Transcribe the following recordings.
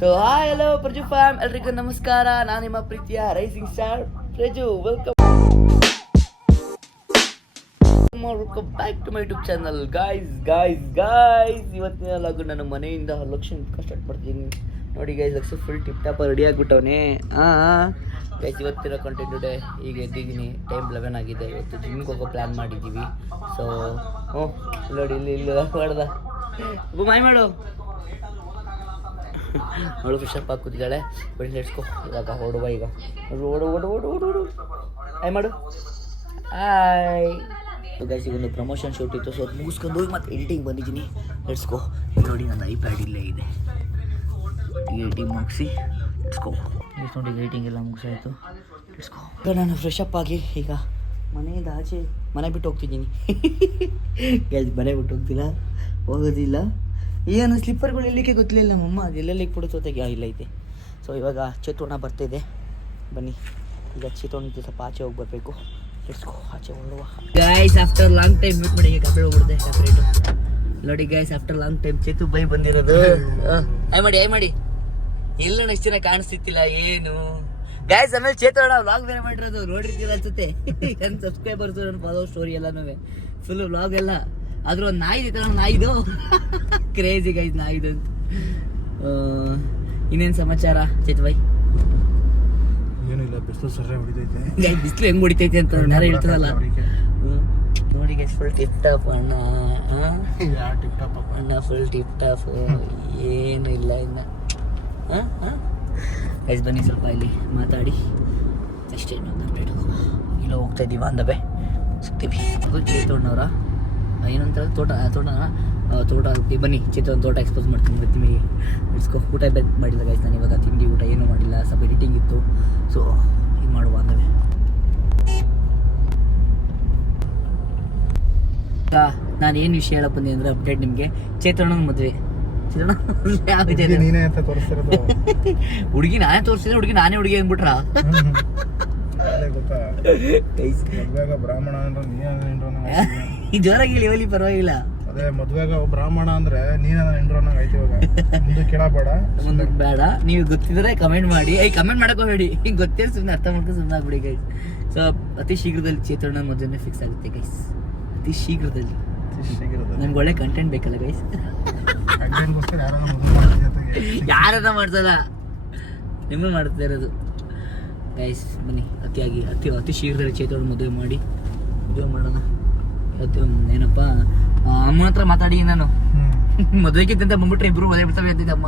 So hi hello Praju fam, ಎಲ್ರಿಗೂ ನಮಸ್ಕಾರ. ನಾನು ನಿಮ್ಮ ಪ್ರೀತಿಯ rising star Praju. Welcome back to my YouTube channel. Guys ಇವತ್ತಿನ ಲಾಗು ನಾನು ಮನೆಯಿಂದ ಲಕ್ಷ ಸ್ಟಾರ್ಟ್ ಮಾಡ್ತೀನಿ ನೋಡಿ. Guys Laksha full tip top ready ಆಗಿಬಿಟ್ಟವನೇ. ಗೈಸ್ ಇವತ್ತಿರೋ ಕಂಟೆಂಟ್ ಟುಡೇ. ಈಗ ಎದ್ದಿದ್ದೀನಿ, ಟೈಮ್ 11 ಆಗಿದೆ. ಇವತ್ತು ಜಿಮ್ಗೆ ಹೋಗೋ ಪ್ಲ್ಯಾನ್ ಮಾಡಿದ್ದೀವಿ. ಸೊ ನೋಡಿ ಇಲ್ಲಿ ಮಾಡ್ದ ಮಾಯ್ ಮಾಡು ಅವಳು ಫ್ರೆಶ್ ಅಪ್ ಆಗಿ ಕೂತಿದ್ದಾಳೆ. ಬನ್ನಿ ಲೆಟ್ಸ್ಕೋ, ಇವಾಗ ಹೊಡುವ. ಈಗ ಓಡು ಆಯ್ ಮಾಡು. ಆಯ್ ಗೈಸ್ ಈಗ ಒಂದು ಪ್ರಮೋಷನ್ ಶೂಟ್ ಇತ್ತು, ಸೊ ಅದು ಮುಗಿಸ್ಕೊಂಡು ಹೋಗಿ ಮತ್ತೆ ಎಡಿಟಿಂಗ್ ಬಂದಿದ್ದೀನಿ. ಲೆಟ್ಸ್ಕೋ. ನೋಡಿ ನನ್ನ ಐಪ್ಯಾಡ್ ಇಲ್ಲೇ ಇದೆ. ಎಡಿಟಿಂಗ್ ಮುಗಿಸಿ ಲೆಟ್ಸ್ಕೋ. ನೋಡಿ ಎಡಿಟಿಂಗ್ ಎಲ್ಲ ಮುಗಿಸಾಯಿತು. ಲೆಟ್ಸ್ಕೋ. ಈಗ ನಾನು ಫ್ರೆಶ್ ಅಪ್ ಆಗಿ ಈಗ ಮನೆಯಿಂದ ಆಚೆ ಮನೆ ಬಿಟ್ಟು ಹೋಗ್ತಿದ್ದೀನಿ. ಗೈಸ್ ಮನೆ ಬಿಟ್ಟು ಹೋಗೋದಿಲ್ಲ. ಏನು ಸ್ಲಿಪ್ಪರ್ಗಳು ಇಲ್ಲಿಕ್ಕೆ ಗೊತ್ತಿಲ್ಲ ನಮ್ಮಮ್ಮ, ಅದು ಎಲ್ಲೆಲ್ಲಿ ಕೊಡುತ್ತೋತೆಗೆ ಇಲ್ಲ ಐತೆ. ಸೊ ಇವಾಗ ಚೇತೋಣ ಬರ್ತಿದೆ, ಬನ್ನಿ. ಈಗ ಚೇತೋಣ ಸ್ವಲ್ಪ ಆಚೆ ಹೋಗಿ ಬರಬೇಕು. ಲೆಟ್ಸ್ಕೋ, ಆಚೆ ಹೊರಡುವ. Guys after long time meet ಮಾಡಿ ಕಪಡೆ ಹೋಗ್ಬಿಡ್ದೆ ಸಪ್ರೇಟು. ನೋಡಿ guys after long time Chethu ಬೈ ಬಂದಿರೋದು. ಆಯ್ ಮಾಡಿ ಎಲ್ಲ ನೆಕ್ಸ್ಟ್ ದಿನ ಕಾಣಿಸ್ತಿತ್ತಿಲ್ಲ ಏನು. ಗೈಸ್ ಆಮೇಲೆ ಚೇತೋಣ ವ್ಲಾಗ್ ಬೇರೆ ಮಾಡಿರೋದು ನೋಡಿರ್ತೀರ ಅನ್ಸುತ್ತೆ. ನನ್ನ ಸಬ್ಸ್ಕ್ರೈಬರ್ಸ್ ನನ್ನ ಫಾಲೋ ಸ್ಟೋರಿ ಎಲ್ಲನೂ ಫುಲ್ ವ್ಲಾಗ್ ಎಲ್ಲ. ಆದ್ರೂ ಒಂದು ನಾಯಿದು ಕ್ರೇಜಿ ಗೈಸ್ ನಾಯಿದು ಅಂತ. ಇನ್ನೇನು ಸಮಾಚಾರ ಚೇತು ಬೈ? ಏನಿಲ್ಲ, ಬಿಸಿಲು ಸರಿ ಹೊಡಿತೈತೆ. ಬಿಸಿಲು ಹೆಂಗ್ ಹೊಡಿತೈತೆ ಅಂತ ಯಾರು ಹೇಳ್ತಾರಲ್ಲ. ನೋಡಿ ಗೈಸ್ ಫುಲ್ ಟಿಪ್ ಟಾಪ್ ಅಣ್ಣ. ಅಣ್ಣ ಫುಲ್ ಟಿಪ್ ಟಾಪ್, ಏನು ಇಲ್ಲ ಇನ್ನು. ಗೈಸ್ ಬನ್ನಿ ಸ್ವಲ್ಪ ಇಲ್ಲಿ ಮಾತಾಡಿ ಅಷ್ಟೇ. ಅಪ್ಡೇಟ್ ಇಲ್ಲ ಹೋಗ್ತಾ ಇದ್ದೀವಿ ಅಂದಬೆ ಸಿಗ್ತೀವಿ. ಚೇತೋಣ್ಣವ್ರ ಏನಂತಾರೆ ತೋಟ ಬನ್ನಿ. ಚೇತೋನ್ ತೋಟ ಎಕ್ಸ್ಪೋಸ್ ಮಾಡ್ತೀನಿ ನಿಮಗೆ. ಇಟ್ಸ್ಕೋ. ಊಟ ಮಾಡಿಲ್ಲ ಗೈಸ್ ನಾನು ಇವಾಗ. ತಿಂಡಿ ಊಟ ಏನೂ ಮಾಡಿಲ್ಲ, ಸ್ವಲ್ಪ ಎಡಿಟಿಂಗ್ ಇತ್ತು. ಸೊ ಇದು ಮಾಡುವ ಅಂದವೆ. ನಾನು ಏನು ವಿಷಯ ಹೇಳಕ್ ಬಂದೆ ಅಂದರೆ ಅಪ್ಡೇಟ್ ನಿಮಗೆ. ಚೇತೋಣ್ಣನ ಮದುವೆ. ಹುಡುಗಿ ನಾನೇ ತೋರಿಸಿದ್ರೆ ಹುಡುಗಿ ನಾನೇ ಹುಡುಗಿ ಅಂದ್ಬಿಟ್ರ. ಬ್ರಾಹ್ಮಣ ಜೋರಾಗಿ ಹೇಳಿ ಪರವಾಗಿಲ್ಲ. ಅದೇ ಮದ್ವೆಗ ಬ್ರಾಹ್ಮಣ ಅಂದ್ರೆ ನೀನ ಇಂಡ್ರೋನಾಗ ಐತಿ. ಇವಾಗ ಕೇಳಬೇಡ, ಬೇಡ. ನೀವು ಗೊತ್ತಿದ್ರೆ ಕಮೆಂಟ್ ಮಾಡಿ. ಕಮೆಂಟ್ ಮಾಡಕ್ ಹೋಗ್ಬೇಡಿ, ಹಿಂಗೆ ಗೊತ್ತೇ ಸುಮ್ಮನೆ ಅರ್ಥ ಮಾಡ್ಕೊಂಡು ಸುಮ್ಮನೆ ಆಗ್ಬಿಡಿ ಗೈಸ್. ಸೊ ಅತಿ ಶೀಘ್ರದಲ್ಲಿ ಚೇತೋಣ್ಣನ ಮದುವೆನೇ ಫಿಕ್ಸ್ ಆಗುತ್ತೆ ಗೈಸ್. ಅತಿ ಶೀಘ್ರದಲ್ಲಿ. ನನ್ಗೆ ಒಳ್ಳೆ ಕಂಟೆಂಟ್ ಬೇಕಲ್ಲ ಗೈಸ್. ಯಾರನ್ನ ಮಾಡ್ಸಲ್ಲ, ನಿಮ್ಮನ್ನು ಮಾಡ್ತಾ ಇರೋದು ಗೈಸ್. ಬನ್ನಿ ಅತಿ ಶೀಘ್ರದಲ್ಲಿ ಚೇತೋಣ ಮದುವೆ ಮಾಡೋಣ. ಏನಪ್ಪ ಅಮ್ಮ ಹತ್ರ ಮಾತಾಡಿ ನಾನು ಮದುವೆಗಿಂತ ಬಂದ್ಬಿಟ್ರೆ ಇಬ್ರು ಮದುವೆ ಬಿಡ್ತಾವೆ ಅಂತಿದ್ದೆ ಅಮ್ಮ.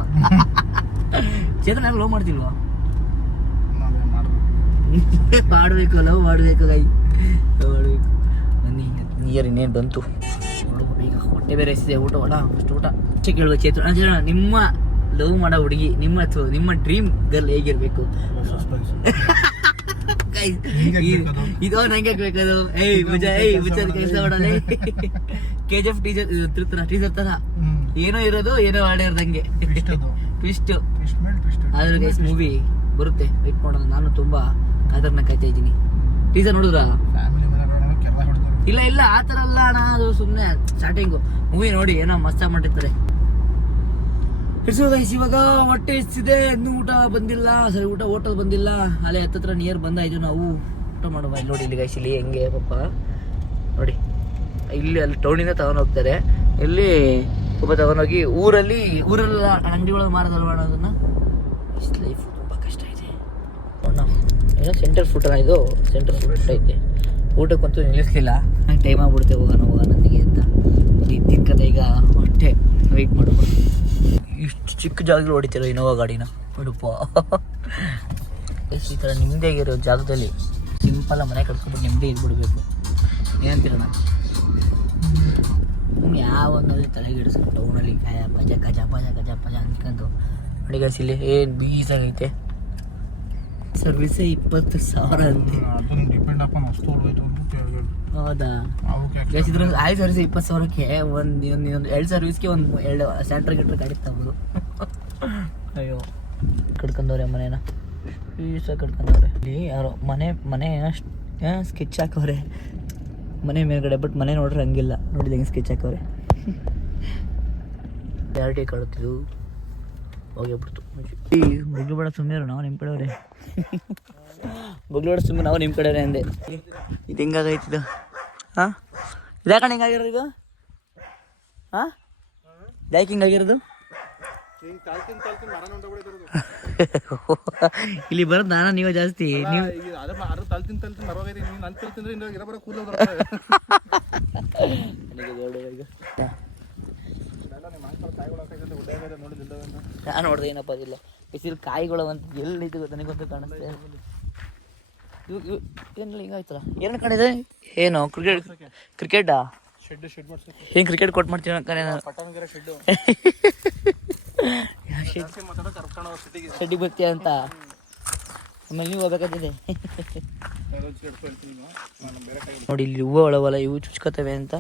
ಚೇತನ ಯಾರು ಲವ್ ಮಾಡ್ತಿಲ್ವಾ? ಮಾಡಬೇಕು, ಲವ್ ಮಾಡಬೇಕು ಗೈ, ಲವ್ ಮಾಡಬೇಕು. ಬನ್ನಿ ನಿಯರ್ ಇನ್ನೇನು ಬಂತು. ಈಗ ಹೊಟ್ಟೆ ಬೇರೆ ಎಸಿದೆ. ಊಟ ಅಷ್ಟು ಊಟ ಕೇಳುವ. ಚೇತನ ನಿಮ್ಮ ಲವ್ ಮಾಡೋ ಹುಡುಗಿ, ನಿಮ್ಮ ಡ್ರೀಮ್ ಗರ್ಲ್ ಹೇಗಿರ್ಬೇಕು? ಇದು ನಂಗೆ ಬೇಕದು. ಕೆಲಸ ಮಾಡಲ್ಲ. KGF ಟೀಸರ್ ತರ ಏನೋ ಇರೋದು, ಏನೋ ಆಡಿರ್ದಂಗೆ ಟ್ವಿಸ್ಟ್. ಆದ್ರೆ ಗೈಸ್ ಮೂವಿ ಬರುತ್ತೆ, ವೆಯ್ಟ್ ಮಾಡೋಣ. ನಾನು ತುಂಬಾ ಕಾತರನ ಕಾಯ್ತಾ ಇದ್ದೀನಿ. ಟೀಸರ್ ನೋಡಿದ್ರ? ಇಲ್ಲ ಆ ಥರ ಅಲ್ಲ ಅಣ್ಣ, ಅದು ಸುಮ್ಮನೆ ಸ್ಟಾರ್ಟಿಂಗು. ಮೂವಿ ನೋಡಿ ಏನೋ ಮಸ್ತ್ ಮಾಡಿರ್ತಾರೆ. ಗೈಸ್ ಇವಾಗ ಹೊಟ್ಟೆ ಎಷ್ಟಿದೆ, ಇನ್ನೂ ಊಟ ಬಂದಿಲ್ಲ. ಸರಿ ಊಟ ಹೋಟೆಲ್ ಬಂದಿಲ್ಲ. ಅಲ್ಲೇ ಹತ್ತತ್ರ ನಿಯರ್ ಬಂದಾಯ್ತು, ನಾವು ಊಟ ಮಾಡುವ. ಇಲ್ಲಿ ನೋಡಿ, ಇಲ್ಲಿ ಗೈಸ್ ಇಲ್ಲಿ ಹೆಂಗೆ ಪಾಪ ನೋಡಿ. ಇಲ್ಲಿ ಅಲ್ಲಿ ಟೌನಿಂದ ತಗೊಂಡೋಗ್ತಾರೆ. ಇಲ್ಲಿ ಒಬ್ಬ ತಗೊಂಡೋಗಿ ಊರೆಲ್ಲ ಅಂಗಡಿಗಳು ಮಾರೋದಲ್ವ ಅದನ್ನ. ಇಷ್ಟು ಲೈಫ್ ತುಂಬ ಕಷ್ಟ ಇದೆ ಅಣ್ಣ. ಏನೋ ಸೆಂಟರ್ ಫುಡ್ ಇದು ಸೆಂಟರ್ ಫುಡ್ ಐತೆ. ಊಟಕ್ಕಂತೂ ನಿಲ್ಲಿಸ್ಲಿಲ್ಲ. ನಂಗೆ ಟೈಮ್ ಆಗ್ಬಿಡುತ್ತೆ, ಹೋಗೋಣ ನನಗೆ ಅಂತ ತಿನ್ಕಂತ. ಈಗ ಹೊಟ್ಟೆ ವೆಯ್ಟ್ ಮಾಡ್ಬೋದು. ಇಷ್ಟು ಚಿಕ್ಕ ಜಾಗದಲ್ಲಿ ಹೊಡಿತಿರೋ ಇನೋವಾ ಗಾಡಿನ ಹುಡುಪ. ಈ ಥರ ನಿಮ್ಮದೇ ಜಾಗದಲ್ಲಿ ಸಿಂಪಲ್ಲ ಮನೆ ಕಟ್ಸ್ಕೊಂಡ್ಬಿಟ್ಟು ನಿಮ್ಮದೇ ಇದ್ಬಿಡ್ಬೇಕು. ಏನಂತೀರಣ್ಣ? ಯಾವೊಂದಲ್ಲಿ ತಲೆಗೆ ಹಿಡಿಸ್ಕೊಂಡು ಟೌನಲ್ಲಿ ಗಜ ಅನ್ಕೊಂಡು ನೋಡಿ ಗೈಸ್. ಇಲ್ಲಿ ಏನು ಬೀಸಾಗೈತೆ. ಸರ್ವಿಸೇ 20,000 ಅಂತೆ. ಹೌದಾ ಗೈಸ್? ಇದ್ರ ಆಯ್ ಸರ್ವಿಸ್ 20,000ಕ್ಕೆ ಒಂದು 2 ಸರ್ವಿಸ್ಗೆ ಒಂದು 2 ಸೆಂಟ್ರ್ ಕಾಡಿಸ್ತಾವ್ರು. ಅಯ್ಯೋ ಕಟ್ಕೊಂಡವ್ರೆ ಮನೇನ, ಪೀಸ ಕಟ್ಕೊಂಡವ್ರೆ. ಇಲ್ಲಿ ಯಾರೋ ಮನೆ ಸ್ಕೆಚ್ ಹಾಕವ್ರೆ ಮನೆ ಮೇಲ್ಗಡೆ. ಬಟ್ ಮನೆ ನೋಡ್ರೆ ಹಂಗಿಲ್ಲ. ನೋಡಿದ ಹೆಂಗೆ ಸ್ಕೆಚ್ ಹಾಕವ್ರೆ. ಕ್ಲಾರಿಟಿ ಕಾಡುತ್ತಿದ್ದು ಹೋಗ್ಬಿಡ್ತು. ಈ ಬಗ್ಲುಬೇಡ ಸುಮ್ಮನೆ ನಾವು ನಿಮ್ಮ ಕಡೆಯವ್ರೆ. ಬಗ್ಲುಬೇಡ ಸುಮ್ಮನೆ ನಾವು ನಿಮ್ಮ ಕಡೆಯವ್ರೆ ಅಂದೆ. ಇದು ಹೆಂಗಾಗೈತಿದು? ಹಾಂ ಇದಾಕಣ ಹಿಂಗಾಗಿರೋದು ಇದು? ಹಾಂ ಯಾಕೆ ಹಿಂಗಾಗಿರೋದು? ಇಲ್ಲಿ ಬರೋದು ನಾನು ನೀವೇ ಜಾಸ್ತಿ. ನೀವು ನಾನು ನೋಡ್ದೆ ಏನಪ್ಪ ಅದಿಲ್ಲ ಬಿಸಿಲು ಕಾಯಿಗಳು ಅಂತ ಎಲ್ಲಿದ್ದು ನನಗೊಂದು ಕಾಣಿಸ್ತೇ. ಏನಿಲ್ಲ ಹಿಂಗಾಯ್ತಲ್ಲ ಏನು ಕಾಣಿದೆ? ಏನು ಕ್ರಿಕೆಟಾ? ಹೆಂಗೆ ಕ್ರಿಕೆಟ್ ಕೊಟ್ಟು ಮಾಡ್ತೀವಿ ಅನ್ಕೊಂಡೆ ನಾನು. ಶೆಡ್ಡಿಗೆ ಬರ್ತೀಯ ಅಂತ ಆಮೇಲೆ ನೀವು ಹೋಗ್ಬೇಕಾಗ್ತದೆ. ನೋಡಿ ಇಲ್ಲಿ ಹೂವು ಒಳವಲ್ಲ, ಇವು ಚುಚ್ಕೋತವೆ ಅಂತ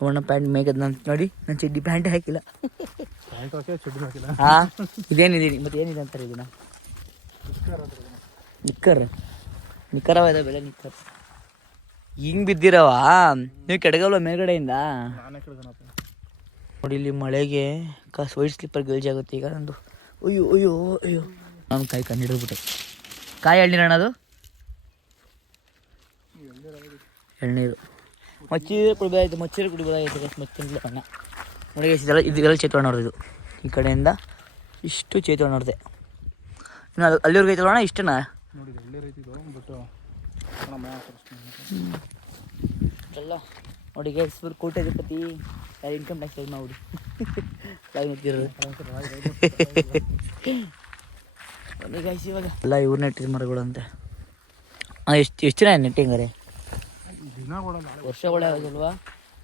ಅವಣ್ಣ ಪ್ಯಾಂಟ್ ಮೇಕದ್ ನಾನು ನೋಡಿ. ನಾನು ಚಡ್ಡಿ ಪ್ಯಾಂಟ್ ಹಾಕಿಲ್ಲ. ಹಾಂ ಇದೇನಿದೆ ಮತ್ತೆ ಏನಿದೆ ಅಂತಾರೆ ಇದನ್ನ? ನಿಕ್ಕರವ ಇದೆ ಬೆಳೆ ನಿಕ್ಕರ್. ಹಿಂಗೆ ಬಿದ್ದಿರವ ನೀವು ಕೆಡಗಲ್ವ ಮೇಲ್ಗಡೆಯಿಂದ? ನೋಡಿ ಇಲ್ಲಿ ಮಳೆಗೆ ವೈಟ್ ಸ್ಲಿಪ್ಪರ್ ಗಲ್ಜಿ ಆಗುತ್ತೆ ಈಗ ನಂದು. ಅಯ್ಯೋ ಅಯ್ಯೋ ಅಯ್ಯೋ ನಾನು ಕಾಯಿ ಕಂಡಿಡ್ಬಿಟ್ಟೆ. ಕಾಯಿ ಎಳ್ನೀರು ಅದು ಎಳ್ನೀರು ಮಚ್ಚೀರು ಕುಡಿಬೋದಾಯ್ತು. ಮಚ್ಚೀರು ಕುಡಿಬೋದಾಗಿತ್ತು ಮಚ್ಚಿನ ಅಣ್ಣ ನೋಡಿ. ಇದೆಲ್ಲ ಚೇತೋಣ ನೋಡ್ದು. ಈ ಕಡೆಯಿಂದ ಇಷ್ಟು ಚೇತೋಣ ನೋಡಿದೆ. ಇನ್ನು ಅಲ್ಲಿವರೆಗೆ ಐತಲ್ಲ ಇಷ್ಟನಾ ಎಲ್ಲ ನೋಡಿ. ಗ್ಯಾಸ್ ಫುಲ್ ಕೋಟ್ಯಾಧಿಪತಿ ಇನ್ಕಮ್ ಟ್ಯಾಕ್ಸ್ ಕ್ಲೈಮ್ ಮಾಡಿ ಗಾಯ್ಸ್ ಇವಾಗ ಎಲ್ಲ ಇವ್ರು ನೆಟ್ಟಿದ ಮರಗಳು ಅಂತೆ. ಎಷ್ಟು ದಿನ ನೆಟ್ಟಿಂಗಾರೆ? ವರ್ಷಗಳೇ ಆಗೋದಿಲ್ವಾ?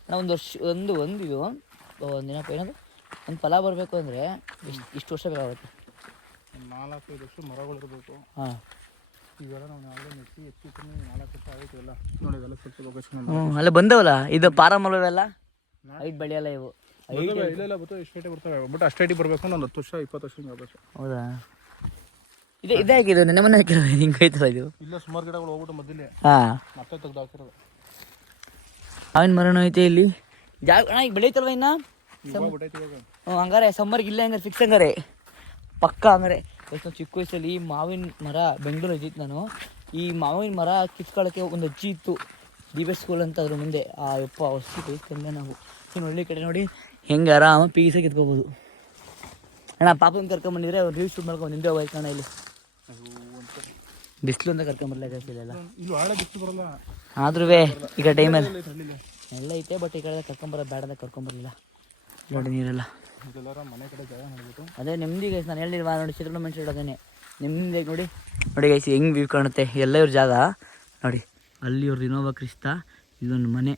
ನಾವು ಒಂದು ವರ್ಷ ಒಂದಿದು ಒಂದಿನ ಏನದು ಒಂದು ಫಲ ಬರಬೇಕು ಅಂದರೆ ಇಷ್ಟು ವರ್ಷ ಬೇಕಾಗುತ್ತೆ. 4-5 ವರ್ಷ ಮರಗಳು ಇರಬೇಕು. ಹಾಂ ಇವೆಲ್ಲ ನಾವು ಯಾವುದೇ ನೆಟ್ಟಿ ಹೆಚ್ಚು ಕಮ್ಮಿ 4 ವರ್ಷ ಆಯಿತು ಎಲ್ಲ ನೋಡಿ. ಇದೆಲ್ಲ ಸ್ವಲ್ಪ ಲೊಕೇಶನ್ ಅಲ್ಲ ಬಂದವಲ್ಲ ಇದು ಪಾರಮಲ್ಲವೆಲ್ಲ ಹೈಟ್ ಬೆಳೆಯಲ್ಲ ಇವು. ಇಲ್ಲೆಲ್ಲ ಬರ್ತವೆ ಇಷ್ಟೇ ಬರ್ತವೆ. ಬಟ್ ಅಷ್ಟೇ ಬರಬೇಕು. ಒಂದು 10 ವರ್ಷ 20 ವರ್ಷ ಹಿಂಗೆ ಆಗಬೇಕು. ಹೌದಾ? ಇದೇ ಹಾಕಿದ್ದು ನೆನೆ ಮನೆ ಹಾಕಿರೋದು ಹಿಂಗೆ ಐತಲ್ಲ ಇದು. ಇಲ್ಲ ಸುಮಾರು ಗಿಡಗಳು ಹೋಗ್ಬಿಟ್ಟು ಮೊದಲೇ ಹಾಂ ಮತ್ತೆ ತೆಗ್ದು ಹಾಕಿರೋದು. ಮಾವಿನ ಮರನೂ ಐತೆ ಇಲ್ಲಿ. ಅಣ್ಣ ಈಗ ಬೆಳೀತಲ್ವ ಇನ್ನು? ಇವಾಗ ಹಂಗಾರೆ ಸಮ್ಮರ್ಗೆ ಇಲ್ಲ ಹಂಗಾರೆ ಫಿಕ್ಸ್ ಹಂಗಾರೆ ಪಕ್ಕ. ಹಂಗಾರೆ ಎಷ್ಟು ಚಿಕ್ಕ ವಯಸ್ಸಲ್ಲಿ ಈ ಮಾವಿನ ಮರ ಬೆಂಗಳೂರು ಇದ್ದಿತ್ತು ನಾನು. ಈ ಮಾವಿನ ಮರ ಕಿತ್ಕೊಳ್ಳೋಕ್ಕೆ ಒಂದು ಅಜ್ಜಿ ಇತ್ತು, DBS ಸ್ಕೂಲ್ ಅಂತ ಅದ್ರ ಮುಂದೆ. ಆ ಯಪ್ಪ ಹೊಸ ತಂದೆ ನಾವು ಹಳ್ಳಿ ಕಡೆ ನೋಡಿ ಹೆಂಗೆ ಆರಾಮ ಪೀಸಾಗಿ ಕಿತ್ಕೋಬೋದು. ಅಣ್ಣ ಪಾಪನ ಕರ್ಕೊಂಬಂದಿದ್ರೆ ಅವ್ರು ರೀಲ್ಸ್ ಶೂಟ್ ಮಾಡ್ಕೊಂಡು ನಿಂದೆ ಹೋಯ್ತು ಅಣ್ಣ. ಇಲ್ಲಿ ಬಿಸಿಲು ಅಂತ ಕರ್ಕೊಂಬರ್ಲ ಜಾಸ್ತಿಲ್ಲ ಆದ್ರೂ ಈಗ ಟೈಮಲ್ಲಿ ಎಲ್ಲ ಐತೆ. ಬಟ್ ಈ ಕಡೆ ಕರ್ಕೊಂಬರೋದು ಬೇಡ ಅಂತ ಕರ್ಕೊಂಬರ್ಲಿಲ್ಲ. ನೋಡಿ ನೀರೆಲ್ಲ ಮನೆ ಕಡೆ ಜಾಗ ಮಾಡ್ಬಿಟ್ಟು ಅದೇ ನೆಮ್ಮದಿ ಗೈಸ್. ನಾನು ಹೇಳಿಲ್ವಾ ನೋಡಿ ಚಿತ್ರಣ ಮನುಷ್ಯ ಇಡೋದೇನೆ ನೆಮ್ಮದಿ. ನೋಡಿ ನೋಡಿ ಗೈಸ್ ಹೆಂಗೆ ವ್ಯೂ ಕಾಣುತ್ತೆ. ಎಲ್ಲ ಇವ್ರ ಜಾಗ ನೋಡಿ. ಅಲ್ಲಿ ಇವ್ರದ್ದು ಇನೋವಾ ಕ್ರಿಸ್ತಾ, ಇದೊಂದು ಮನೆ.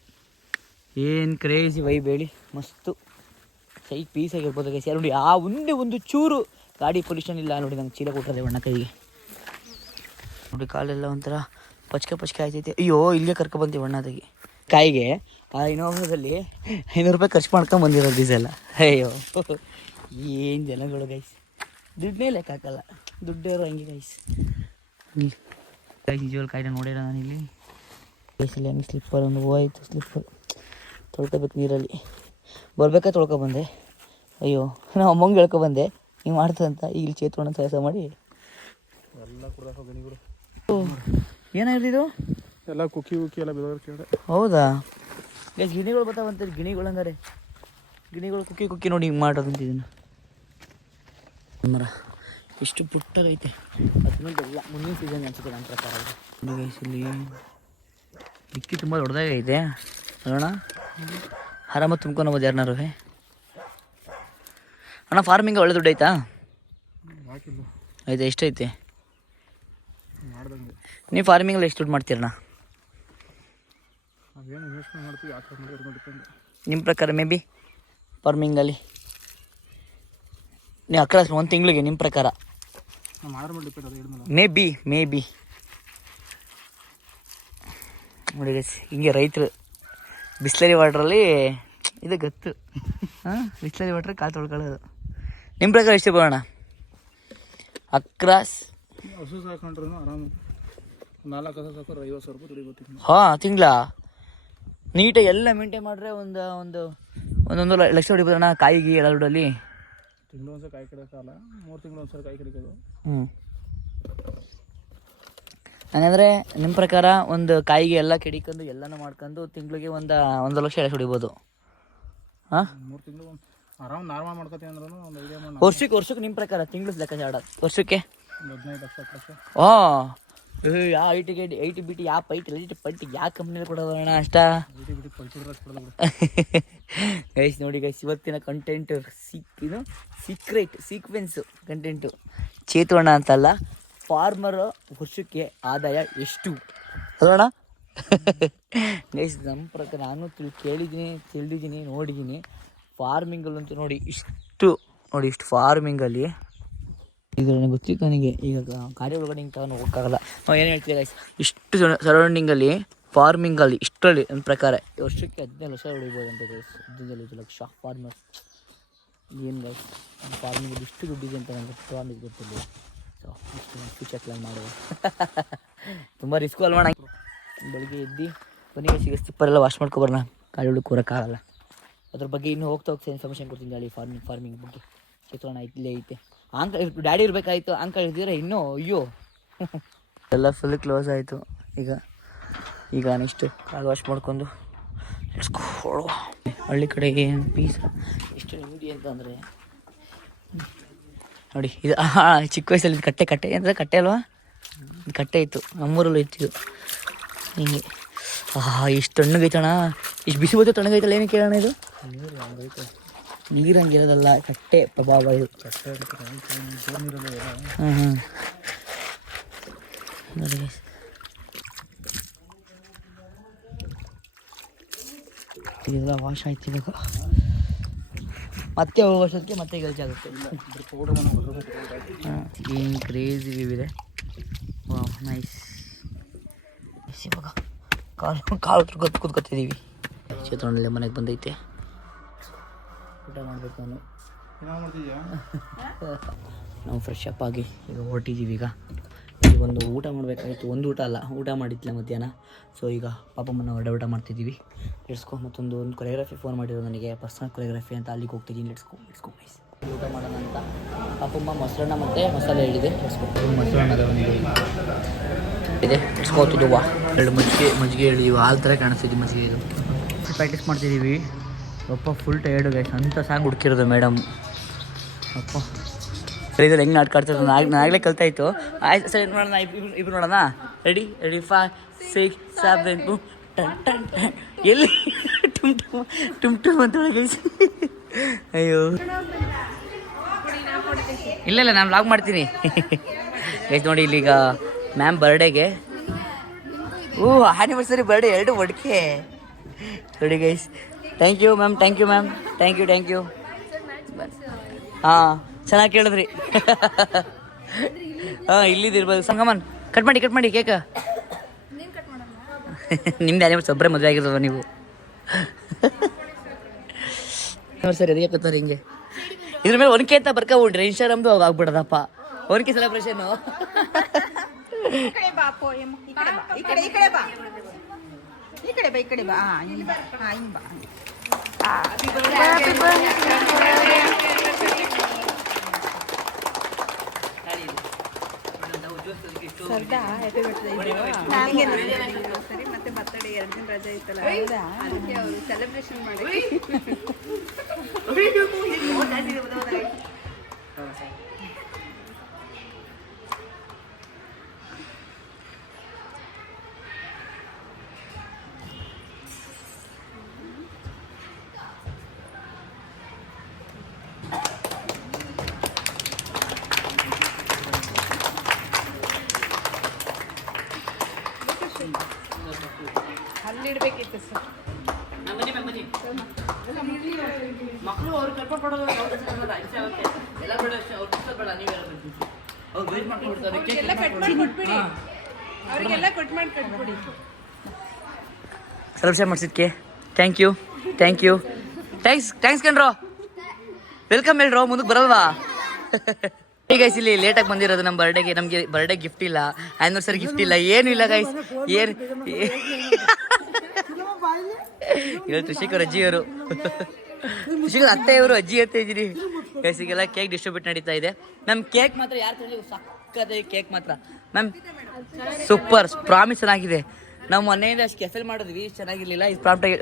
ಏನು ಕ್ರೇಜಿ ವೈಬ್ ಹೇಳಿ, ಮಸ್ತು ಸೈಕ್ ಪೀಸಾಗಿರ್ಬೋದು ಗೈಸ್. ನೋಡಿ ಆ ಒಂದೇ ಒಂದು ಚೂರು ಗಾಡಿ ಪೊಲ್ಯೂಷನ್ ಇಲ್ಲ ನೋಡಿ. ನಂಗೆ ಚೀಲ ಕೊಟ್ಟರೆ ಬಣ್ಣ ಕೈಗೆ ನೋಡಿ. ಕಾಲೆಲ್ಲ ಒಂಥರ ಪಚ್ಕೆ ಆಯ್ತೈತೆ. ಅಯ್ಯೋ ಇಲ್ಲಿಗೆ ಕರ್ಕೊಬಂತೀವಿ ಬಣ್ಣ ತೆಗಿ ಕಾಯಿಗೆ. ಆ ಇನೋವಾದಲ್ಲಿ 500 ರೂಪಾಯಿ ಖರ್ಚು ಮಾಡ್ಕೊಂಡು ಬಂದಿರೋದು ಡೀಸೆಲ್ಲ. ಅಯ್ಯೋ ಏನು ಜನಗಳು ಗೈಸ್. ದುಡ್ಡೇ ಲೆಕ್ಕ ಹಾಕಲ್ಲ, ದುಡ್ಡೇ ಇರೋ ಹಂಗೆ ಗೈಸ್. ಗೈಸ್ ನಿಜವಾಗ್ಲೂ ಕಾಯಿನ ನೋಡಿಲ್ಲ ನಾನು ಇಲ್ಲಿ. ಗೈಸಲ್ಲಿ ಹಂಗೆ ಸ್ಲಿಪ್ಪರ್ ಒಂದು ಹೋಯ್ತು. ಸ್ಲಿಪ್ಪರ್ ತೊಳ್ಕೊಬೇಕು ನೀರಲ್ಲಿ. ಬರ್ಬೇಕಾ ತೊಳ್ಕೊಬಂದೆ. ಅಯ್ಯೋ ನಾವು ಅಮ್ಮಂಗೆ ಹೇಳ್ಕೊಬಂದೆ ಹಿಂಗೆ ಮಾಡ್ತದಂತ. ಈಗ ಚೇತೋಣ ಕೆಲಸ ಮಾಡಿ ಎಲ್ಲ ಕುಡ್ದಾಕ ಗಣಿಗಳು. ಏನಾಗಿರ್ತಿದ್ದು ಎಲ್ಲ ಕುಕ್ಕಿ ಎಲ್ಲ ಬೆದರ್ ಕೇಳಿ. ಹೌದಾ? ಈಗ ಗಿಣಿಗಳು ಬರ್ತಾವಂತ. ಗಿಣಿಗಳು ಹಂಗಾರೆ ಗಿಣಿಗಳು ಕುಕ್ಕಿ ನೋಡಿ ಹಿಂಗೆ ಮಾಡೋದಂತ. ಇದನ್ನು ಮರ ಎಷ್ಟು ಪುಟ್ಟಗೈತೆ. ಅದನ್ನೆಲ್ಲ ಮುಂದಿನ ಸೀಸನ್ ಅನ್ಸುತ್ತೆ ನನ್ನ ಪ್ರಕಾರ. ಇಲ್ಲಿ ಇಕ್ಕಿ ತುಂಬ ದೊಡ್ಡದಾಗೈತೆ ಅಲ್ಲಣ್ಣ. ಆರಾಮ ತುಂಬ್ಕೊಬೋದು ಯಾರನ್ನಾರು. ಅಣ್ಣ ಫಾರ್ಮಿಂಗ್ ಒಳ್ಳೆ ದುಡ್ಡು ಆಯ್ತಾ? ಆಯ್ತಾ? ಎಷ್ಟೈತೆ ನೀವು ಫಾರ್ಮಿಂಗಲ್ಲಿ ಎಷ್ಟು ದುಡ್ಡು ಮಾಡ್ತೀರಣ್ಣ? ನಿಮ್ಮ ಪ್ರಕಾರ ಮೇ ಬಿ ಫಾರ್ಮಿಂಗಲ್ಲಿ ನೀವು ಅಕ್ರಾಸ್ ಒಂದು ತಿಂಗಳಿಗೆ ನಿಮ್ಮ ಪ್ರಕಾರ ಮೇ ಬಿ ನೋಡಿ ಹಿಂಗೆ ರೈತರು ಬಿಸ್ಲರಿ ವಾಟ್ರಲ್ಲಿ ಇದು ಗತ್ತು. ಹಾಂ ಬಿಸ್ಲರಿ ವಾಟ್ರ್ ಕಾಲು ತೊಳ್ಕೊಳ್ಳೋದು. ನಿಮ್ಮ ಪ್ರಕಾರ ಎಷ್ಟು ಬರೋಣ ಅಕ್ರಾಸ್? ಹಸು ಸಾಕೊಂಡ್ರು ಆರಾಮ 4 ಹಸು ಸಾಕೋರು 50,000 ರೂಪಾಯಿ ದುಡಿಬೋದು. ಹಾಂ ತಿಂಗಳ ನೀಟಾಗಿ ಎಲ್ಲ ಮೇಂಟೈನ್ ಮಾಡಿದ್ರೆ ಒಂದೊಂದು ಲಕ್ಷ ಹೊಡಿಬೋದಣ್ಣ ಕಾಯಿಗೆ ಎಳದುಡಲ್ಲಿ. ತಿಂಗಳು ಒಂದ್ಸಲ ಕಾಯಿ ಕಡಿಯೋಕ್ಕಲ್ಲ, 3 ತಿಂಗಳು ಒಂದ್ಸಲ ಕಾಯಿ ಕಡಿಯೋದು. ಹ್ಞೂ ಹಂಗಂದರೆ ನಿಮ್ಮ ಪ್ರಕಾರ ಒಂದು ಕಾಯಿಗೆ ಎಲ್ಲ ಕೆಡಿಕೊಂಡು ಎಲ್ಲನೂ ಮಾಡ್ಕೊಂಡು ತಿಂಗಳಿಗೆ 1 ಲಕ್ಷ ಎಳೆ ಹೊಡಿಬೋದು. ಹಾಂ 3 ತಿಂಗಳು ಆರಾಮ್ ನಾರ್ಮಲ್ ಮಾಡ್ಕೊತೀವಿ ಅಂದ್ರೂ ಒಂದು ಐಡಿಯಾ ಮಾಡಿ ವರ್ಷಕ್ಕೆ ನಿಮ್ಮ ಪ್ರಕಾರ ತಿಂಗಳು ಲೆಕ್ಕಾಚಾರ ವರ್ಷಕ್ಕೆ ಒಂದು 15 ಲಕ್ಷ 20 ಲಕ್ಷ. ಯಾವ ಐಟಿ ಬಿಟಿ ಯಾವ ಪೈಟ್ ಎಲಿಟಿ ಪೈಟ್ ಯಾವ ಕಂಪ್ನಿಯಲ್ಲಿ ಕೊಡೋಣ ಅಷ್ಟ. ಬಿಟ್ಟು ಕೊಡ್ತಿದ್ರೆ ಕೊಡೋದು. ಗೈಸ್ ನೋಡಿ ಗೈಸ್, ಇವತ್ತಿನ ಕಂಟೆಂಟ್ ಸೀಕ್ವೆನ್ಸು ಕಂಟೆಂಟು ಚೇತೋಣ ಅಂತಲ್ಲ, ಫಾರ್ಮರ್ ವರ್ಷಕ್ಕೆ ಆದಾಯ ಎಷ್ಟು ಅಲ್ಲೋಣ. ಗೈಸ್ ನಮ್ಮ ಪ್ರಕಾರ ನಾನು ತಿಳಿದಿದ್ದೀನಿ ನೋಡಿದ್ದೀನಿ. ಫಾರ್ಮಿಂಗಲ್ಲಂತೂ ನೋಡಿ ಇಷ್ಟು ಫಾರ್ಮಿಂಗಲ್ಲಿ ಇದು ನನಗೆ ಗೊತ್ತಿತ್ತು. ನನಗೆ ಈಗ ಗಾಡಿ ಒಳಗಡೆ ಹಿಂಗೆ ತಗೊಂಡು ಹೋಗೋಕ್ಕಾಗಲ್ಲ. ನಾವು ಏನು ಹೇಳ್ತೀವಿ ಗೈಸ್, ಇಷ್ಟು ಸರೌಂಡಿಂಗಲ್ಲಿ ಫಾರ್ಮಿಂಗಲ್ಲಿ ಇಷ್ಟರಲ್ಲಿ ನನ್ನ ಪ್ರಕಾರ ವರ್ಷಕ್ಕೆ 15 ಲಕ್ಷ ಹೊಡಿಬೋದು ಅಂತ ಗೈಸ್. 15 ಲಕ್ಷ ಫಾರ್ಮರ್ ಏನು ಗೈಸ್, ಫಾರ್ಮಿಂಗಲ್ಲಿ ಇಷ್ಟು ದುಡ್ಡಿದೆ ಅಂತ ನನಗೆ ಗೊತ್ತಿಲ್ಲ. ಸೊ ಇಷ್ಟು ಫ್ಯೂಚರ್ ಪ್ಲಾನ್ ಮಾಡುವ. ತುಂಬ ರಿಸ್ಕು ಅಲ್ವಣ. ಬೆಳಿಗ್ಗೆ ಎದ್ದು ಕೊನೆಗೆ ಸಿಗೋ ಸ್ಟಿಪ್ಪರೆಲ್ಲ ವಾಶ್ ಮಾಡ್ಕೊಬರೋಣ, ಗಾಡಿ ಒಳಗೆ ಕೂರೋಕ್ಕಾಗಲ್ಲ. ಅದ್ರ ಬಗ್ಗೆ ಇನ್ನೂ ಹೋಗ್ತಾ ಇನ್ಫಾರ್ಮೇಷನ್ ಕೊಡ್ತೀನಿ ಗಾಡಿ ಫಾರ್ಮಿಂಗ್ ಬಗ್ಗೆ. ಚಿತ್ರೋಣ ಇಲ್ಲೇ ಐತೆ. ಅಂಕಲ್ ಡ್ಯಾಡಿ ಇರಬೇಕಾಯ್ತು, ಅಂಕಲ್ ಇದ್ದಿದ್ರೆ ಇನ್ನೂ ಅಯ್ಯೋ ಎಲ್ಲ ಫುಲ್ ಕ್ಲೋಸ್ ಆಯಿತು. ಈಗ ನೆಕ್ಸ್ಟು ಕಾಲು ವಾಶ್ ಮಾಡ್ಕೊಂಡು ಕೊಡುವ. ಹಳ್ಳಿ ಕಡೆ ಏನು ಪೀಸ್ ಎಷ್ಟು ನೆಮ್ಮದಿ ಅಂತಂದರೆ ನೋಡಿ. ಇದು ಚಿಕ್ಕ ವಯಸ್ಸಲ್ಲಿ ಕಟ್ಟೆ ಅಂದರೆ ಕಟ್ಟೆ ಅಲ್ವಾ, ಕಟ್ಟೆ ಇತ್ತು ನಮ್ಮೂರಲ್ಲೂ ಇತ್ತು ಹಿಂಗೆ. ಇಷ್ಟು ತಣ್ಣಗೈತಣ್ಣ, ಇಷ್ಟು ಬಿಸಿ ಹೋಯ್ತು ತಣ್ಣಗೈತಲ್ಲ. ಏನು ಕೇಳೋಣ, ಇದು ನೀರು ಹಂಗಿರೋದಲ್ಲ, ಕಟ್ಟೆ ಪ್ರಭಾವ ಇದು. ಹಾಂ ನೋಡಿ ಇದೆಲ್ಲ ವಾಶ್ ಆಯ್ತು. ಇವಾಗ ಮತ್ತೆ ವರ್ಷಕ್ಕೆ ಮತ್ತೆ ಗಲ್ಜಿ ಆಗುತ್ತೆ. ಏನು ಕ್ರೇಜಿ ವ್ಯೂ ಇದೆ. ನೈಸ್. ಇವಾಗ ಕಾಲು ಕೂತ್ಕೊತಿದ್ದೀವಿ. ಚಿತ್ರಣದಲ್ಲಿ ಮನೆಗೆ ಬಂದೈತೆ, ಊಟ ಮಾಡಬೇಕು. ನಾವು ಫ್ರೆಶ್ ಅಪ್ ಆಗಿ ಈಗ ಹೊರಟಿದ್ದೀವಿ. ಈಗ ಒಂದು ಊಟ ಮಾಡಬೇಕಾಗಿತ್ತು, ಒಂದು ಊಟ ಅಲ್ಲ, ಊಟ ಮಾಡಿದ್ಲ ಮಧ್ಯಾಹ್ನ. ಸೊ ಈಗ ಪಾಪಮ್ಮನ ಊಟ ಮಾಡ್ತಿದ್ದೀವಿ. ಮತ್ತೊಂದು ಕೊರಿಯೋಗ್ರಫಿ ಫೋನ್ ಮಾಡಿದ್ರು ನನಗೆ, ಪರ್ಸನಲ್ ಕೊರಿಯೋಗ್ರಫಿ ಅಂತ. ಅಲ್ಲಿಗೆ ಹೋಗ್ತಿದ್ದೀನಿ. Let's go nice. ಊಟ ಮಾಡೋಣ ಅಂತ ಪಾಪಮ್ಮ ಮೊಸರನ್ನ ಮತ್ತು ಮಸಾಲೆ ಹೇಳಿದೆ. ಮೊಸರನ್ನದ ಒಂದು ಇದೆ, ಇಟ್ಸ್ಕೊತಿದ್ವಾ. 2 ಮಜ್ಜಿಗೆ ಹೇಳಿದ್ದೀವಿ. ಹಾಲು ಥರ ಕಾಣಿಸ್ತಿದ್ವಿ ಮಜ್ಜಿಗೆ. ಇದು ಪ್ರಾಕ್ಟೀಸ್ ಮಾಡ್ತಿದ್ದೀವಿ. ಅಪ್ಪ ಫುಲ್ ಟಯರ್ಡು ಗೈಸ್. ಅಂಥ ಸಾಂಗ್ ಹುಡುಕಿರೋದು ಮೇಡಮ್. ಅಪ್ಪ ಸರಿ, ಇದು ಹೆಂಗೆ ನಾಟಕ ಆಡ್ತಿರೋದು ನಾಗಲೇ ಕಲ್ತಾಯಿತ್ತು. ಆಯ್ತು ಸರಿ, ನೋಡೋಣ ಇಬ್ರು ನೋಡೋಣ. ರೆಡಿ 5 6 7 ಟನ್ ಎಲ್ಲಿ ಟುಮ್ ಅಂತ ಗೈಸ್. ಅಯ್ಯೋ ಇಲ್ಲ ನಾನು ವ್ಲಾಗ್ ಮಾಡ್ತೀನಿ ಗೈಸ್. ನೋಡಿ ಇಲ್ಲಿಗ ಮ್ಯಾಮ್ ಬರ್ಡೇಗೆ ಆ್ಯನಿವರ್ಸರಿ ಬರ್ಡೇ 2 ಒಡಕೆ ನೋಡಿ guys. Thank you ma'am. Thank you. ಹಾಂ ಚೆನ್ನಾಗಿ ಕೇಳಿದ್ರಿ. ಹಾಂ ಇಲ್ಲಿದ್ದಿರ್ಬೋದು. ಸಂಗಮನ್ ಕಟ್ ಮಾಡಿ ಕೇಕ. ನಿಮ್ದು ಆ್ಯನಿವರ್ಸರಿ ಒಬ್ಬರೇ ಮದುವೆ ಆಗಿರೋದು ನೀವು. ಸರಿ ಅದಕ್ಕೆ ಕೂತಾರೆ ಹಿಂಗೆ. ಇದ್ರ ಮೇಲೆ ಒನಕೆ ಅಂತ ಬರ್ಕೊಂಡ್ರೆ ಇನ್ಸ್ಟಾಗ್ರಾಮ್ದು ಆಗ್ಬಿಡದಪ್ಪ. ಒನಕೆ ಸೆಲೆಬ್ರೇಷನ್ನು. ಸರ್ದಾ ಹ್ಯಾಪಿ ಬರ್ತ್ಡೇ. ಮತ್ತೆ ಬರ್ತಡೇ 2 ದಿನ ರಜೆ ಇತ್ತಲ್ಲ, ಅದಕ್ಕೆ ಅವರು ಸೆಲೆಬ್ರೇಷನ್ ಮಾಡಿ. ಅಲ್ಲಿಡ್ಬೇಕಿತ್ತು ಸರ್. ಮಕ್ಕಳು ಅವ್ರು ಕರ್ಕೊಂಡು ಕೊಡೋದು ಎಲ್ಲ ಬೇಡ, ಬೇಡ ನೀವೆಲ್ಲ ಅವರಿಗೆಲ್ಲ ಕಟ್ ಮಾಡಿ ಕಟ್ಬಿಡಿ. ಸೆಲೆಬ್ರೇಷನ್ ಮಾಡಿಸಿದ್ಕೆ ಥ್ಯಾಂಕ್ಸ್ ಕಣ್ರೋ. ವೆಲ್ಕಮ್ ಹೇಳ್ರೋ, ಮುಂದಕ್ಕೆ ಬರಲ್ವಾ? ಈಗ ಗೈಸ್ ಇಲ್ಲಿ ಲೇಟಾಗಿ ಬಂದಿರೋದು ನಮ್ಮ ಬರ್ಡೇಗೆ. ನಮಗೆ ಬರ್ಡೇ ಗಿಫ್ಟ್ ಇಲ್ಲ, ಆ್ಯನಿವರ್ಸರಿ ಗಿಫ್ಟ್ ಇಲ್ಲ, ಏನೂ ಇಲ್ಲ ಗೈಸ್. ಏನು ಇವತ್ತು ಋಷಿಕವ್ರ ಅಜ್ಜಿಯವರು, ಋಷಿಕರ ಅತ್ತೆಯವರು ಅಜ್ಜಿ ಅಂತ ಇದ್ದೀರಿ. ಗೈಸಿಗೆಲ್ಲ ಕೇಕ್ ಡಿಸ್ಟ್ರಿಬ್ಯೂಟ್ ನಡೀತಾ ಇದೆ ಮ್ಯಾಮ್. ಕೇಕ್ ಮಾತ್ರ ಯಾರು ತಂದಿಲ್ಲ ಸಕ್ಕತ್ತೆ ಕೇಕ್ ಮಾತ್ರ ಮ್ಯಾಮ್. ಸೂಪರ್ ಪ್ರಾಮಿಸ್ ಚೆನ್ನಾಗಿದೆ. ನಾವು ಮೊನ್ನೆಯಿಂದ ಅಷ್ಟು ಕೆಸರು ಮಾಡಿದ್ವಿ ಚೆನ್ನಾಗಿರ್ಲಿಲ್ಲ. ಇದು ಪ್ರಾಂಪ್ಟಾಗಿ